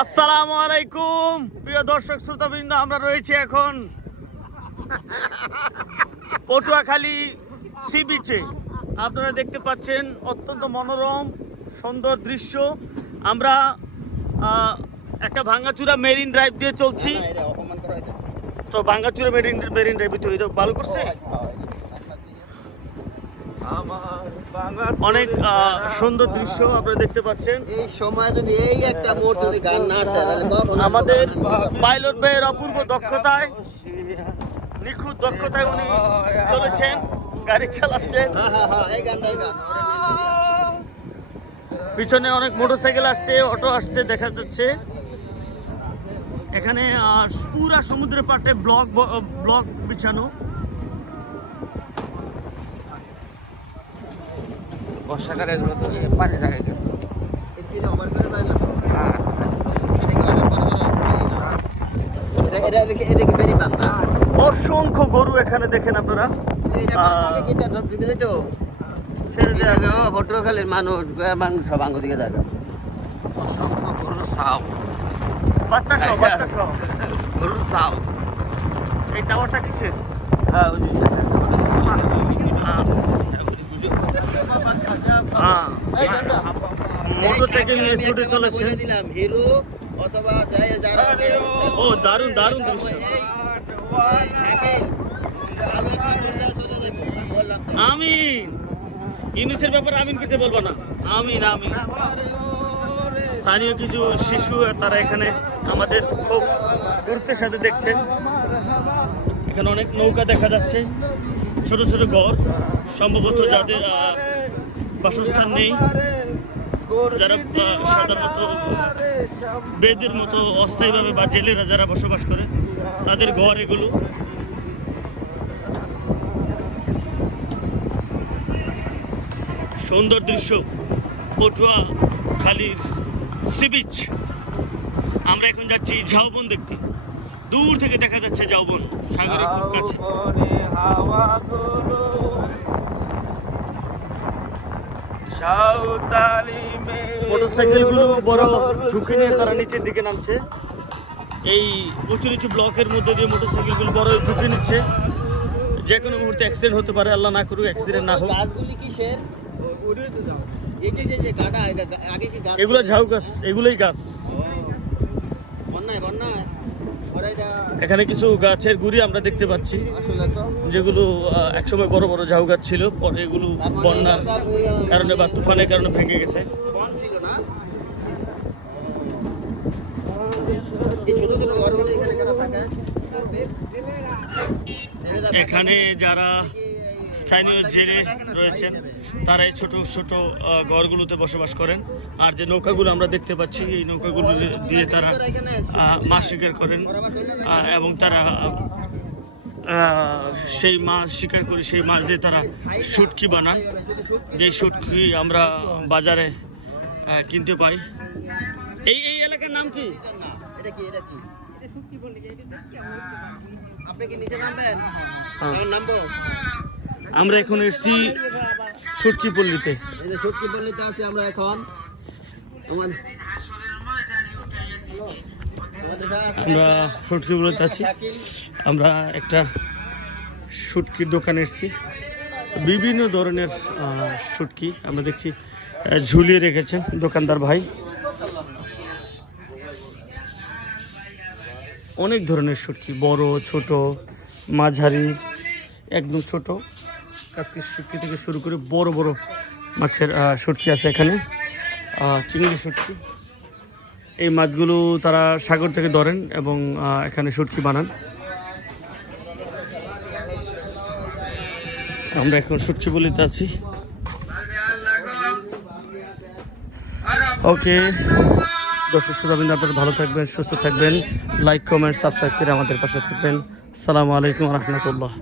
আসসালামু আলাইকুম প্রিয় দর্শক শ্রোতাবৃন্দ, আমরা রয়েছি এখন পটুয়াখালী সি বিচে। আপনারা দেখতে পাচ্ছেন অত্যন্ত মনোরম সুন্দর দৃশ্য। আমরা একটা ভাঙ্গাচুরা মেরিন ড্রাইভ দিয়ে চলছি। তো ভাঙ্গাচুরা মেরিন ড্রাইভ ভালো করছে, অনেক সুন্দর দৃশ্য আপনারা দেখতে পাচ্ছেন। এই সময় যদি এই একটা মুহূর্ত যদি গান না আসে তাহলে আমাদের পাইলট ভাইয়ের অপূর্ব দক্ষতায়, নিখুঁত দক্ষতায় উনি চলেছেন, গাড়ি চালাচ্ছেন। এই গানটাই গান। পিছনে অনেক মোটরসাইকেল আসছে, অটো আসছে দেখা যাচ্ছে। এখানে পুরা সমুদ্রের পাড়ে ব্লক বিছানো। বর্ষাকালে এগুলো তো পানি থাকে কিন্তু এটা ওভার করে যায় না তো। সেই এটা দেখে বেরি পাতা। অসংখ্য গরু এখানে দেখেন আপনারা। পটুয়াখালীর মানুষ সব আঙ্গ দিকে জায়গা অসংখ্য গরুর সাও, বাচ্চা সহ গরুর সাও। এই টাওয়ারটা কিসের? মোটরসাইকেল নিয়ে ছুটে চলেছে। হিরো অথবা ও দারুণ দারুণ দৃশ্য। আমিন, ইউনিসের ব্যাপারে আমিন কিছু বলবো না। আমিন আমিন। স্থানীয় কিছু শিশু তারা এখানে আমাদের খুব গুরুত্বের সাথে দেখছেন। এখানে অনেক নৌকা দেখা যাচ্ছে, ছোট ছোট ঘর, সম্ভবত যাদের বাসস্থান নেই, যারা সাধারণত বেদের মতো অস্থায়ীভাবে বা জেলেরা যারা বসবাস করে তাদের ঘর এগুলো। সুন্দর দৃশ্য পটুয়াখালীর সি বিচ। আমরা এখন যাচ্ছি ঝাউবন দেখতে। দূর থেকে দেখা যাচ্ছে ঝাউবন, সাগরের খুব কাছে। মোটরসাইকেল গুলো বড় ঝুঁকি নিয়ে তারা নিচের দিকে নামছে। এই উঁচু নিচু ব্লকের মধ্যে দিয়ে মোটরসাইকেল গুলো বড় ঝুঁকি নিচ্ছে। যে কোনো মুহূর্তে অ্যাক্সিডেন্ট হতে পারে, আল্লাহ না করুক অ্যাক্সিডেন্ট না হোক। এগুলো ঝাউ গাছ, এগুলোই গাছ। এখানে কিছু গাছের গুড়ি আমরা দেখতে পাচ্ছি, যেগুলো একসময় বড় বড় ঝাউ গাছ ছিল, পরে এগুলো বন্যার কারণে বা তুফানের কারণে ভেঙে গেছে। এখানে যারা স্থানীয় জেলে রয়েছেন তারা এই ছোট ছোট ঘরগুলোতে বসবাস করেন। আর যে নৌকাগুলো আমরা দেখতে পাচ্ছি, এই নৌকাগুলো দিয়ে তারা মাছ শিকার করেন এবং তারা সেই মাছ শিকার করে সেই মাছ দিয়ে তারা শুটকি বানান। যে শুটকি আমরা বাজারে কিনতে পাই। এই এই এলাকার নাম কি? আমরা এখন এসেছি শুটকি পল্লীতে। শুটকি পল্লীতে আছি আমরা এখন। আমরা শুটকি পল্লীতে আছি। আমরা একটা শুটকির দোকানে এসেছি। বিভিন্ন ধরনের শুটকি আমরা দেখছি ঝুলিয়ে রেখেছেন দোকানদার ভাই। অনেক ধরনের শুটকি, বড় ছোট মাঝারি, একদম ছোট কাজকি শুটকি থেকে শুরু করে বড় বড় মাছের শুটকি আছে এখানে। চিংড়ি শুটকি, এই মাছগুলো তারা সাগর থেকে ধরেন এবং এখানে শুটকি বানান। আমরা এখন শুটকি বলিতে আছি। ওকে দর্শক শ্রোতাবৃন্দ, আপনারা ভালো থাকবেন, সুস্থ থাকবেন, লাইক কমেন্ট সাবস্ক্রাইব করে আমাদের পাশে থাকবেন। আসসালামু আলাইকুম রহমতুল্লাহ।